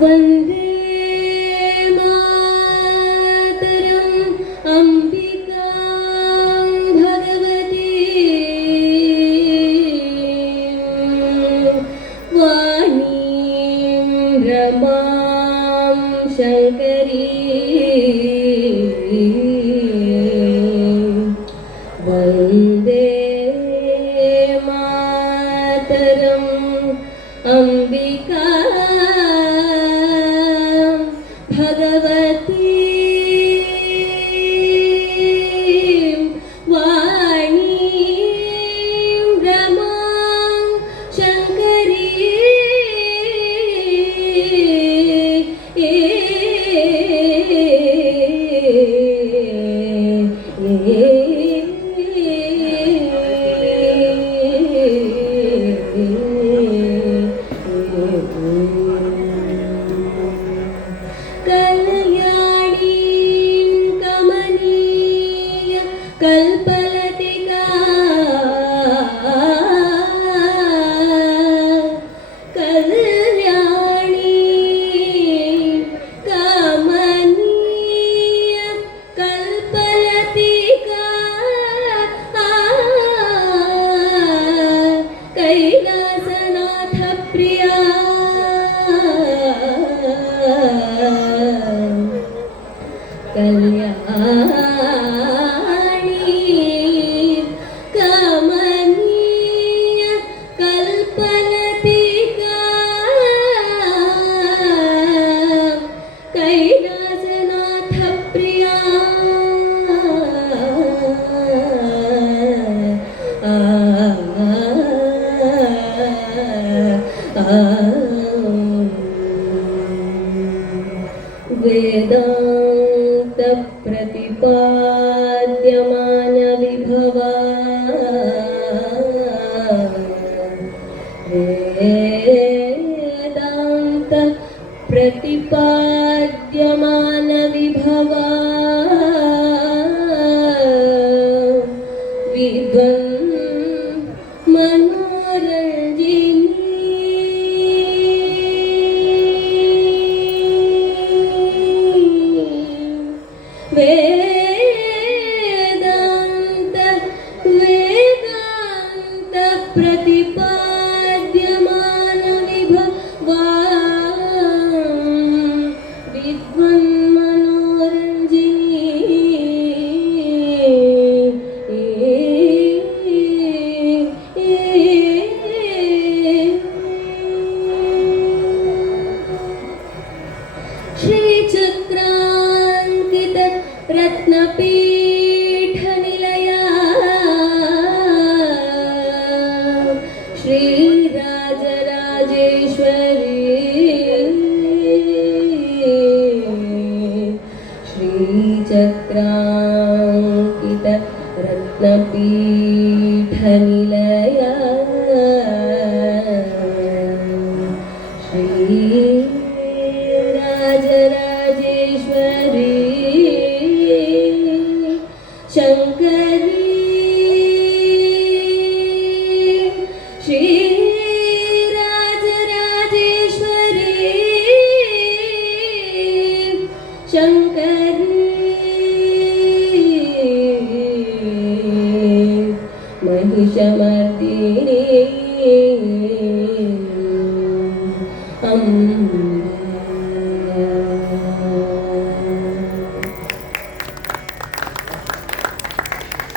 वन्दे मातरम् अम्बिकां भगवतीं वाणीं रमां शङ्करीं वन्दे मातरम् अम्बिका भगवती वाणीं रमां शङ्करी कल्पलतिका कल्याणी कमनीय कल्पलतिका कैलासनाथ प्रिया कैलासनाथ प्रिया वेदान्त प्रतिपाद्यमान विभवा वेदान्त प्रतिपाद्यमान विभवा विद्वन् मनोरञ्जिनी वेदान्त वेदान्त प्रतिपाद्यमान विभवा श्रीचक्रान्कित रत्नपीठ निलया श्रीराजराजेश्वरी श्रीचक्रान्कित रत्नपीठ निलया राजराजेश्वरी शङ्करी श्री